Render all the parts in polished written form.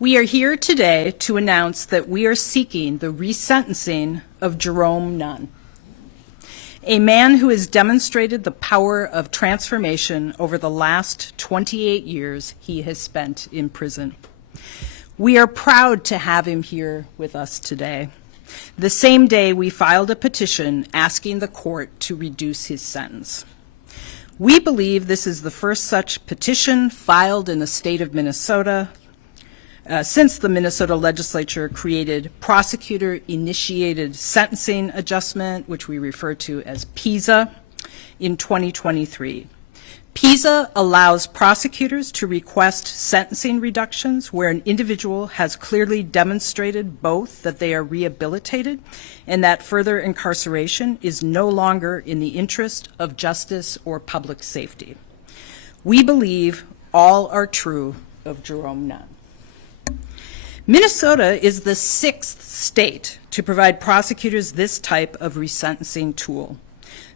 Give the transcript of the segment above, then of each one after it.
We are here today to announce that we are seeking the resentencing of Jerome Nunn, a man who has demonstrated the power of transformation over the last 28 years he has spent in prison. We are proud to have him here with us today. The same day we filed a petition asking the court to reduce his sentence. We believe this is the first such petition filed in the state of Minnesota since the Minnesota Legislature created Prosecutor-Initiated Sentencing Adjustment, which we refer to as PISA, in 2023. PISA allows prosecutors to request sentencing reductions where an individual has clearly demonstrated both that they are rehabilitated and that further incarceration is no longer in the interest of justice or public safety. We believe all are true of Jerome Nun. Minnesota is the 6th state to provide prosecutors this type of resentencing tool.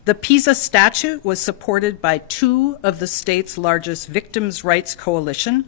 The PISA statute was supported by 2 of the state's largest victims' rights coalition,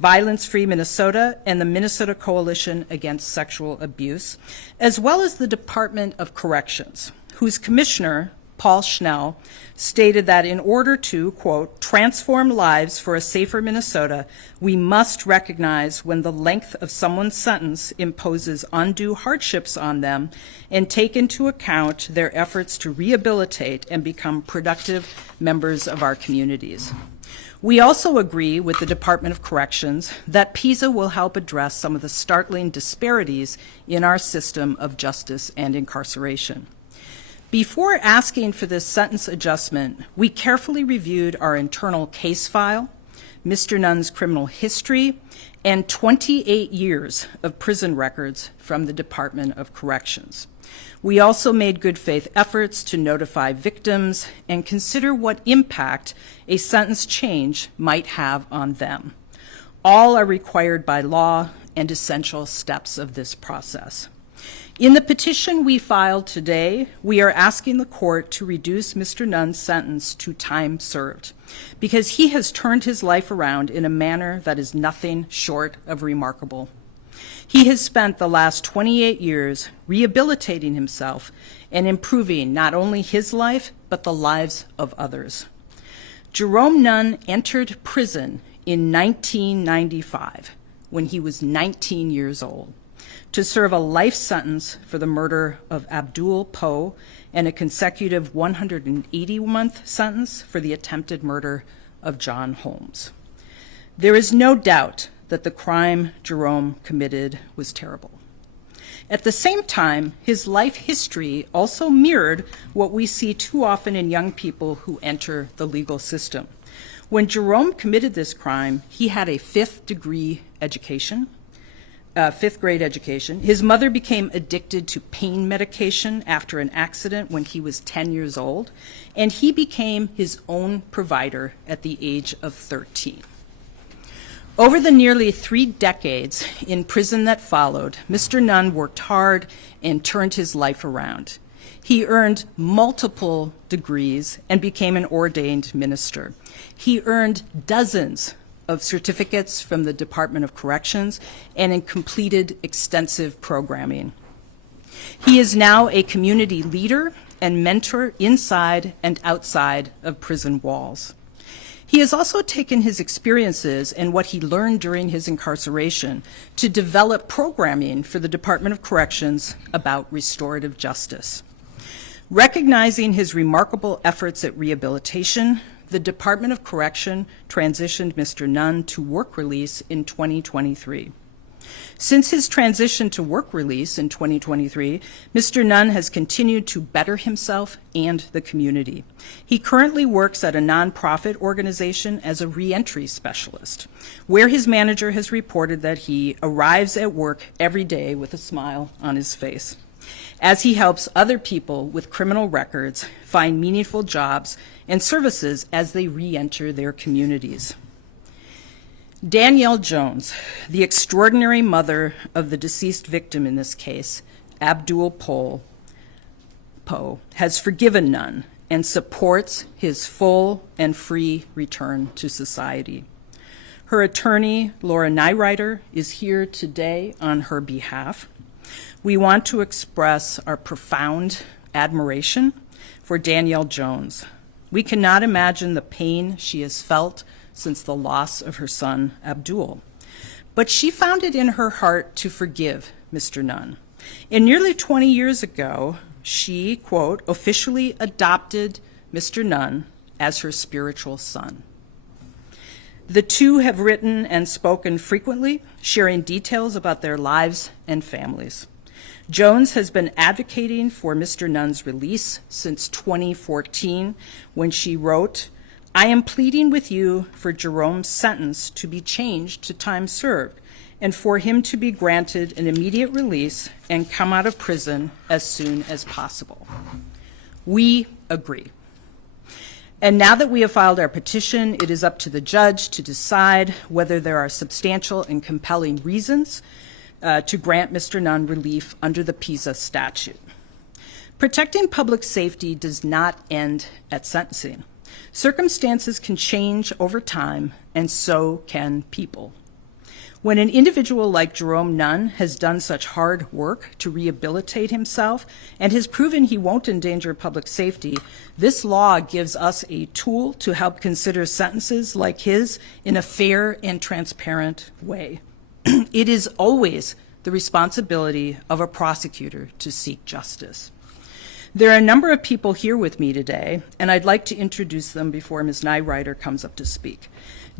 Violence Free Minnesota and the Minnesota Coalition Against Sexual Abuse, as well as the Department of Corrections, whose commissioner, Paul Schnell, stated that in order to, quote, transform lives for a safer Minnesota, we must recognize when the length of someone's sentence imposes undue hardships on them and take into account their efforts to rehabilitate and become productive members of our communities. We also agree with the Department of Corrections that PISA will help address some of the startling disparities in our system of justice and incarceration. Before asking for this sentence adjustment, we carefully reviewed our internal case file, Mr. Nunn's criminal history, and 28 years of prison records from the Department of Corrections. We also made good faith efforts to notify victims and consider what impact a sentence change might have on them. All are required by law and essential steps of this process. In the petition we filed today, we are asking the court to reduce Mr. Nunn's sentence to time served because he has turned his life around in a manner that is nothing short of remarkable. He has spent the last 28 years rehabilitating himself and improving not only his life, but the lives of others. Jerome Nunn entered prison in 1995 when he was 19 years old, to serve a life sentence for the murder of Abdul Poe and a consecutive 180-month sentence for the attempted murder of John Holmes. There is no doubt that the crime Jerome committed was terrible. At the same time, his life history also mirrored what we see too often in young people who enter the legal system. When Jerome committed this crime, he had a 5th grade education. His mother became addicted to pain medication after an accident when he was 10 years old, and he became his own provider at the age of 13. Over the nearly 3 decades in prison that followed, Mr. Nunn worked hard and turned his life around. He earned multiple degrees and became an ordained minister. He earned dozens of certificates from the Department of Corrections and completed extensive programming. He is now a community leader and mentor inside and outside of prison walls. He has also taken his experiences and what he learned during his incarceration to develop programming for the Department of Corrections about restorative justice. Recognizing his remarkable efforts at rehabilitation, the Department of Correction transitioned Mr. Nunn to work release in 2023. Since his transition to work release in 2023, Mr. Nunn has continued to better himself and the community. He currently works at a nonprofit organization as a reentry specialist, where his manager has reported that he arrives at work every day with a smile on his face, as he helps other people with criminal records find meaningful jobs and services as they re-enter their communities. Danielle Jones, the extraordinary mother of the deceased victim in this case, Abdul Poe, has forgiven Nunn and supports his full and free return to society. Her attorney, Laura Nyrider, is here today on her behalf. We want to express our profound admiration for Danielle Jones. We cannot imagine the pain she has felt since the loss of her son, Abdul. But she found it in her heart to forgive Mr. Nunn. And nearly 20 years ago, she, quote, officially adopted Mr. Nunn as her spiritual son. The two have written and spoken frequently, sharing details about their lives and families. Jones has been advocating for Mr. Nunn's release since 2014, when she wrote, "I am pleading with you for Jerome's sentence to be changed to time served and for him to be granted an immediate release and come out of prison as soon as possible." We agree. And now that we have filed our petition, it is up to the judge to decide whether there are substantial and compelling reasons to grant Mr. Nunn relief under the PISA statute. Protecting public safety does not end at sentencing. Circumstances can change over time, and so can people. When an individual like Jerome Nunn has done such hard work to rehabilitate himself and has proven he won't endanger public safety, this law gives us a tool to help consider sentences like his in a fair and transparent way. It is always the responsibility of a prosecutor to seek justice. There are a number of people here with me today, and I'd like to introduce them before Ms. Nyrider comes up to speak.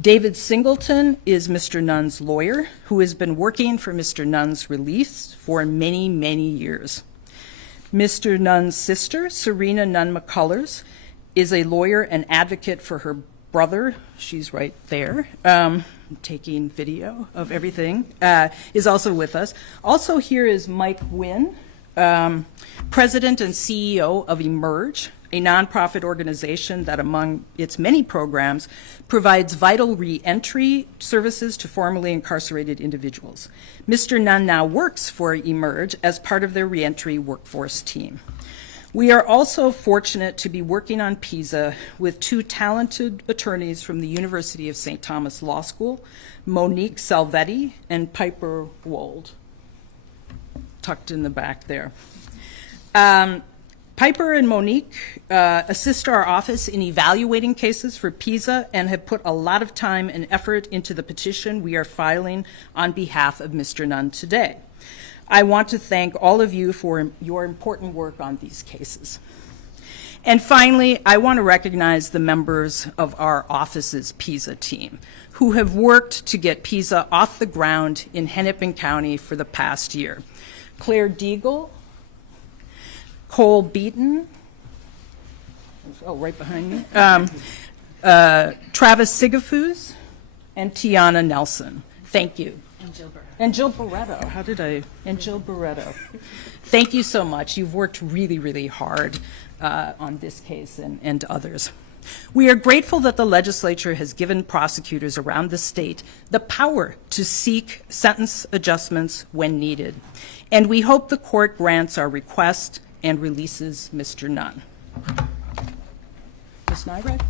David Singleton is Mr. Nunn's lawyer, who has been working for Mr. Nunn's release for many, many years. Mr. Nunn's sister, Serena Nunn McCullers, is a lawyer and advocate for her brother. She's right there, taking video of everything, is also with us. Also here is Mike Wynn, President and CEO of Emerge, a nonprofit organization that, among its many programs, provides vital re-entry services to formerly incarcerated individuals. Mr. Nunn now works for Emerge as part of their re-entry workforce team. We are also fortunate to be working on PISA with two talented attorneys from the University of St. Thomas Law School, Monique Salvetti and Piper Wold, tucked in the back there. Piper and Monique assist our office in evaluating cases for PISA and have put a lot of time and effort into the petition we are filing on behalf of Mr. Nunn today. I want to thank all of you for your important work on these cases. And finally, I want to recognize the members of our office's PISA team who have worked to get PISA off the ground in Hennepin County for the past year. Claire Deagle, Cole Beaton, oh, right behind me, Travis Sigafus, and Tiana Nelson. Thank you. And Jill Barretto. How did I? And Jill Barretto. Thank you so much. You've worked really, really hard on this case and others. We are grateful that the legislature has given prosecutors around the state the power to seek sentence adjustments when needed. And we hope the court grants our request and releases Mr. Nunn. Ms. Nyrider?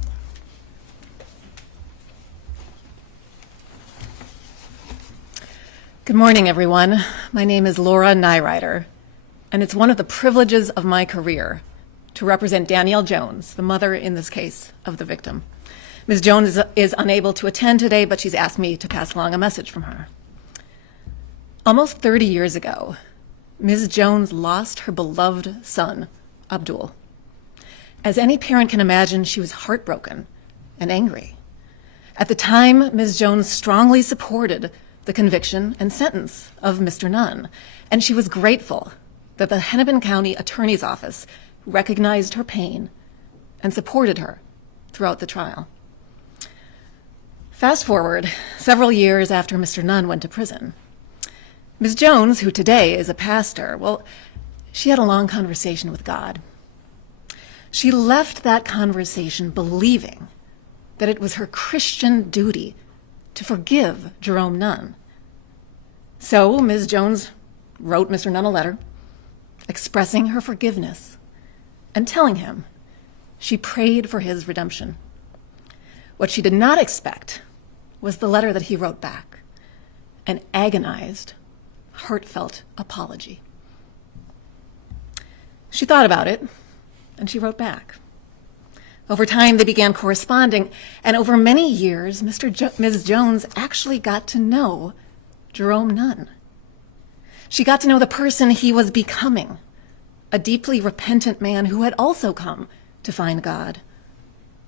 Good morning, everyone. My name is Laura Nyrider, and it's one of the privileges of my career to represent Danielle Jones, the mother in this case of the victim. Ms. Jones is unable to attend today, but she's asked me to pass along a message from her. Almost 30 years ago, Ms. Jones lost her beloved son, Abdul. As any parent can imagine, she was heartbroken and angry. At the time, Ms. Jones strongly supported the conviction and sentence of Mr. Nunn, and she was grateful that the Hennepin County Attorney's Office recognized her pain and supported her throughout the trial. Fast forward several years after Mr. Nunn went to prison. Ms. Jones, who today is a pastor, well, she had a long conversation with God. She left that conversation believing that it was her Christian duty to forgive Jerome Nunn. So Ms. Jones wrote Mr. Nunn a letter expressing her forgiveness and telling him she prayed for his redemption. What she did not expect was the letter that he wrote back, an agonized, heartfelt apology. She thought about it, and she wrote back. Over time, they began corresponding, and over many years, Ms. Jones actually got to know Jerome Nunn. She got to know the person he was becoming, a deeply repentant man who had also come to find God,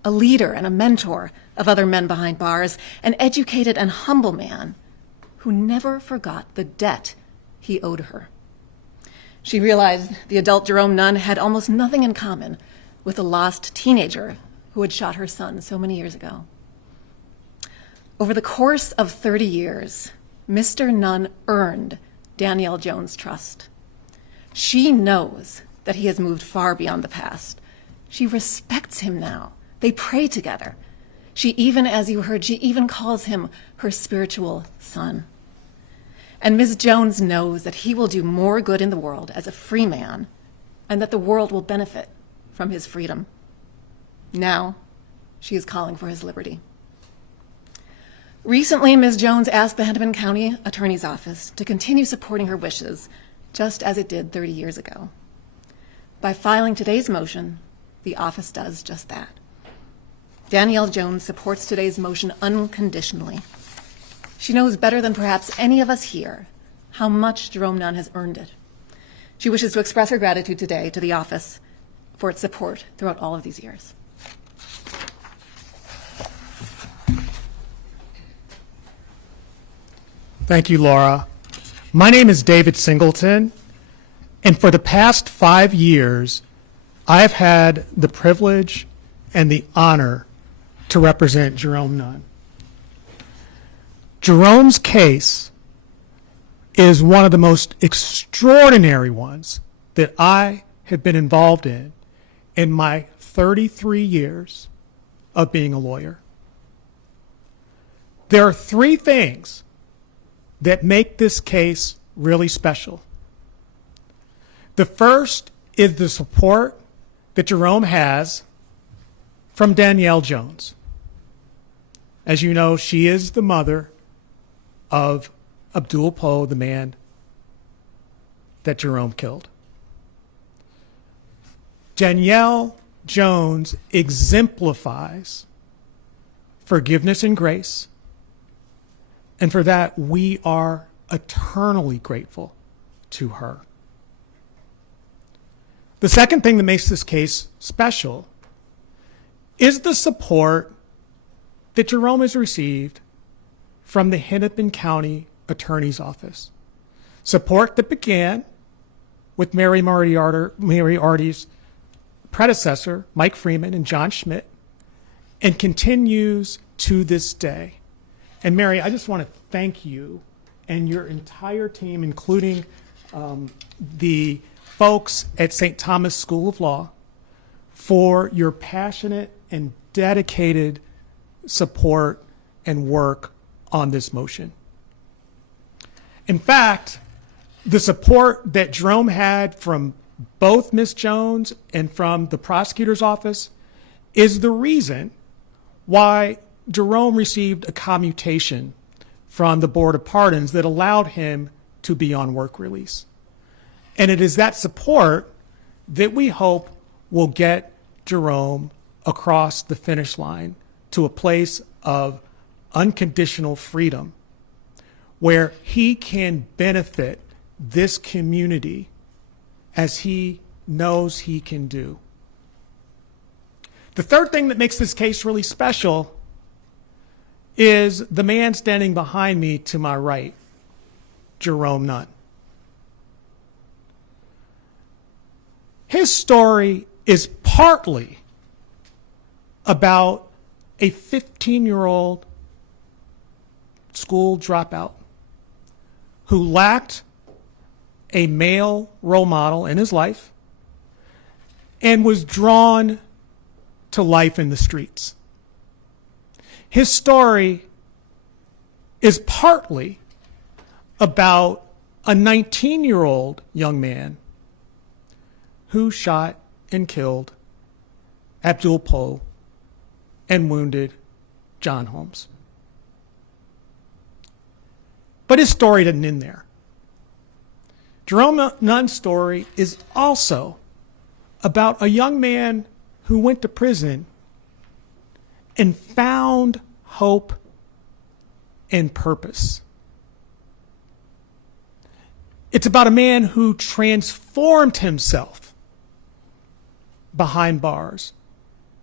a leader and a mentor of other men behind bars, an educated and humble man who never forgot the debt he owed her. She realized the adult Jerome Nunn had almost nothing in common with the lost teenager who had shot her son so many years ago. Over the course of 30 years, Mr. Nunn earned Danielle Jones' trust. She knows that he has moved far beyond the past. She respects him now. They pray together. She even, as you heard, she even calls him her spiritual son. And Ms. Jones knows that he will do more good in the world as a free man, and that the world will benefit from his freedom. Now, she is calling for his liberty. Recently, Ms. Jones asked the Hennepin County Attorney's Office to continue supporting her wishes, just as it did 30 years ago. By filing today's motion, the office does just that. Danielle Jones supports today's motion unconditionally. She knows better than perhaps any of us here how much Jerome Nunn has earned it. She wishes to express her gratitude today to the office for its support throughout all of these years. Thank you, Laura. My name is David Singleton, and for the past 5 years, I have had the privilege and the honor to represent Jerome Nunn. Jerome's case is one of the most extraordinary ones that I have been involved in my 33 years of being a lawyer. There are 3 things that make this case really special. The first is the support that Jerome has from Danielle Jones. As you know, she is the mother of Abdul Poe, the man that Jerome killed. Danielle Jones exemplifies forgiveness and grace, and for that we are eternally grateful to her. The second thing that makes this case special is the support that Jerome has received from the Hennepin County Attorney's Office. Support that began with Mary Moriarty's predecessor, Mike Freeman and John Schmidt, and continues to this day. And Mary, I just want to thank you and your entire team, including the folks at St. Thomas School of Law, for your passionate and dedicated support and work on this motion. In fact, the support that Jerome had from both Ms. Jones and from the prosecutor's office is the reason why Jerome received a commutation from the Board of Pardons that allowed him to be on work release. And it is that support that we hope will get Jerome across the finish line to a place of unconditional freedom where he can benefit this community as he knows he can do. The third thing that makes this case really special is the man standing behind me to my right, Jerome Nunn. His story is partly about a 15-year-old school dropout who lacked a male role model in his life and was drawn to life in the streets. His story is partly about a 19-year-old young man who shot and killed Abdul Poe and wounded John Holmes. But his story didn't end there. Jerome Nunn's story is also about a young man who went to prison and found hope and purpose. It's about a man who transformed himself behind bars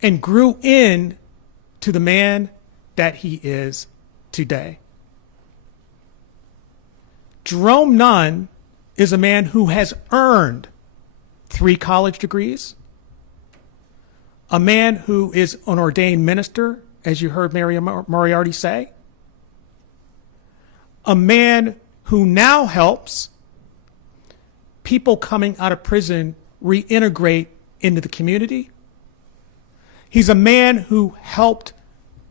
and grew in to the man that he is today. Jerome Nunn is a man who has earned 3 college degrees, a man who is an ordained minister, as you heard Mary Moriarty say, a man who now helps people coming out of prison reintegrate into the community. He's a man who helped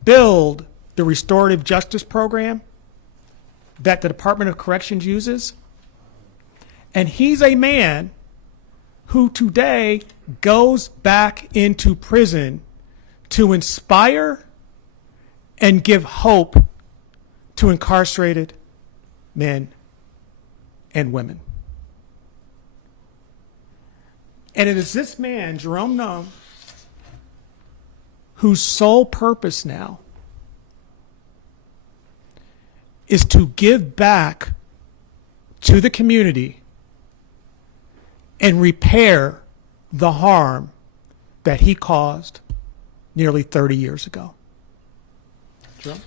build the restorative justice program that the Department of Corrections uses. And he's a man who today goes back into prison to inspire and give hope to incarcerated men and women. And it is this man, Jerome Nun, whose sole purpose now is to give back to the community and repair the harm that he caused nearly 30 years ago. Jerome?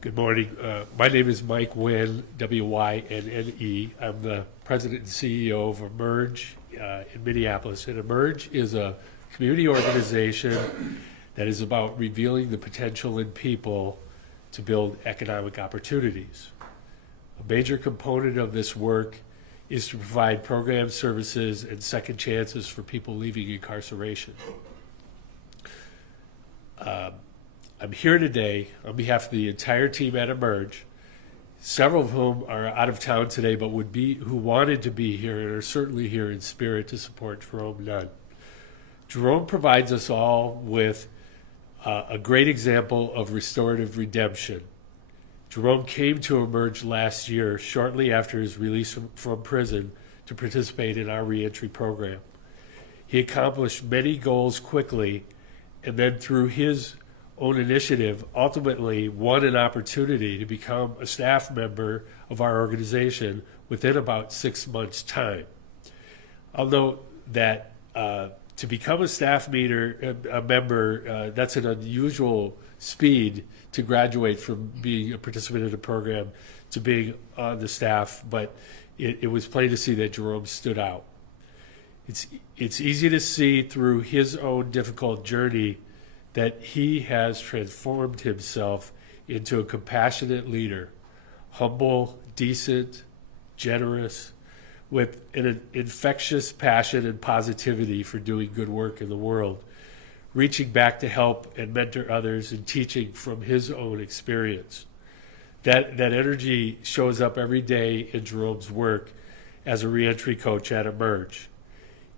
Good morning. My name is Mike Wynne, W-Y-N-N-E. I'm the president and CEO of Emerge in Minneapolis. And Emerge is a community organization that is about revealing the potential in people to build economic opportunities. A major component of this work is to provide program services and second chances for people leaving incarceration. I'm here today on behalf of the entire team at Emerge, several of whom are out of town today but who wanted to be here and are certainly here in spirit to support Jerome Nun. Jerome provides us all with a great example of restorative redemption. Jerome came to Emerge last year, shortly after his release from prison, to participate in our reentry program. He accomplished many goals quickly, and then through his own initiative, ultimately won an opportunity to become a staff member of our organization within about 6 months' time. I'll note that to become a staff member, that's an unusual speed to graduate from being a participant in the program to being on the staff, but it was plain to see that Jerome stood out. It's easy to see through his own difficult journey that he has transformed himself into a compassionate leader, humble, decent, generous, with an infectious passion and positivity for doing good work in the world, reaching back to help and mentor others and teaching from his own experience. That energy shows up every day in Jerome's work as a reentry coach at Emerge.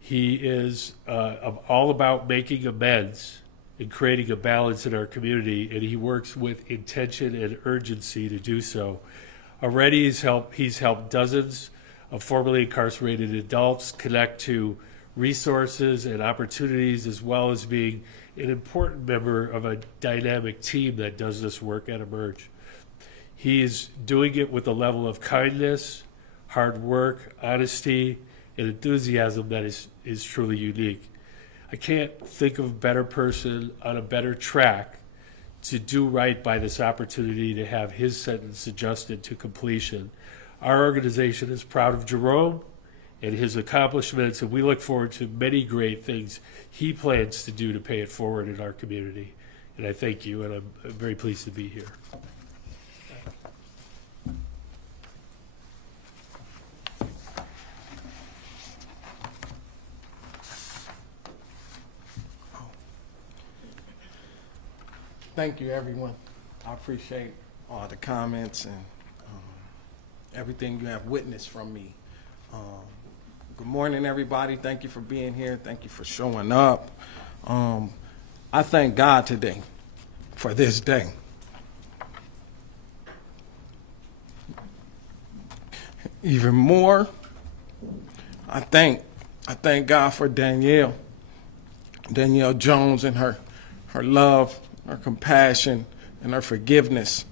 He is all about making amends and creating a balance in our community, and he works with intention and urgency to do so. Already he's helped dozens of formerly incarcerated adults connect to resources and opportunities, as well as being an important member of a dynamic team that does this work at Emerge. He is doing it with a level of kindness, hard work, honesty, and enthusiasm that is truly unique. I can't think of a better person on a better track to do right by this opportunity to have his sentence adjusted to completion. Our organization is proud of Jerome and his accomplishments, and we look forward to many great things he plans to do to pay it forward in our community. And I thank you, and I'm very pleased to be here. Thank you, everyone. I appreciate all the comments and everything you have witnessed from me. Good morning, everybody. Thank you for being here. Thank you for showing up. I thank God today for this day. Even more, I thank God for Danielle Jones, and her love, her compassion, and her forgiveness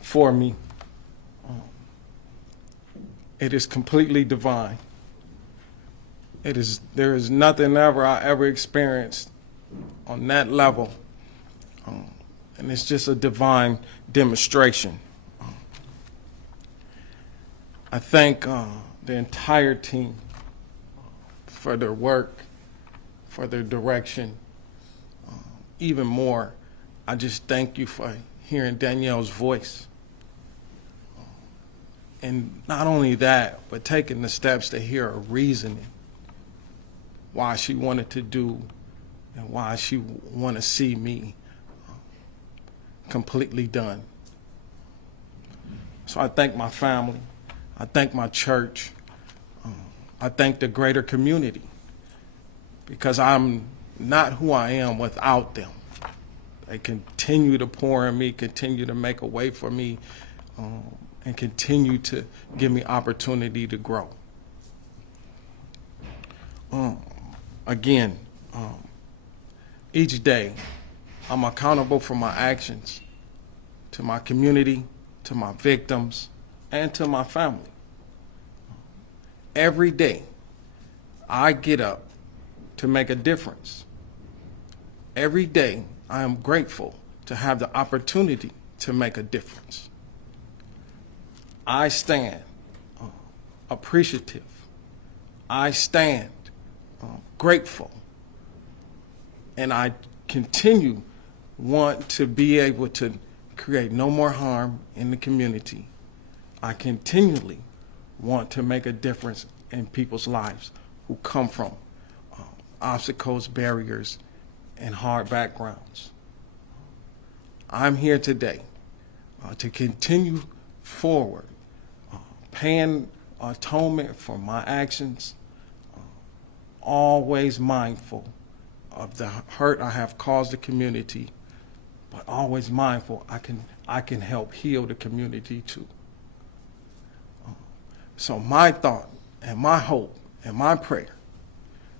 for me. It is completely divine. There is nothing I ever experienced on that level, and it's just a divine demonstration. I thank the entire team for their work, for their direction. Even more, I just thank you for hearing Danielle's voice. And not only that, but taking the steps to hear her reasoning, why she wanted to do and why she want to see me completely done. So I thank my family. I thank my church. I thank the greater community, because I'm not who I am without them. They continue to pour in me, continue to make a way for me, and continue to give me opportunity to grow. Again, each day I'm accountable for my actions to my community, to my victims, and to my family. Every day I get up to make a difference. Every day I am grateful to have the opportunity to make a difference. I stand appreciative. I stand grateful. And I continue want to be able to create no more harm in the community. I continually want to make a difference in people's lives who come from obstacles, barriers, and hard backgrounds. I'm here today to continue forward, paying atonement for my actions, always mindful of the hurt I have caused the community, but always mindful I can help heal the community too. So my thought and my hope and my prayer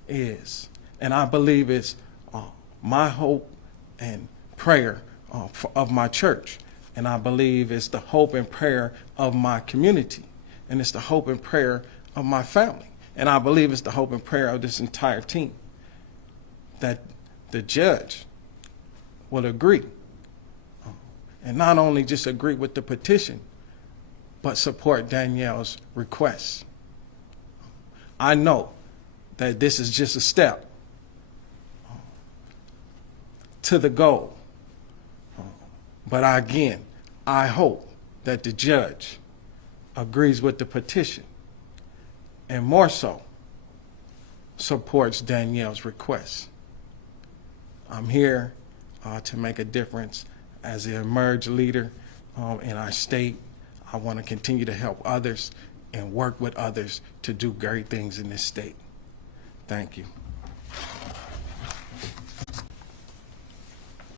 is, and I believe it's my hope and prayer of my church, and I believe it's the hope and prayer of my community, and it's the hope and prayer of my family, and I believe it's the hope and prayer of this entire team, that the judge will agree, and not only just agree with the petition, but support Danielle's request. I know that this is just a step to the goal, but I hope that the judge agrees with the petition, and more so, supports Danielle's request. I'm here to make a difference as an emerged leader in our state. I want to continue to help others and work with others to do great things in this state. Thank you.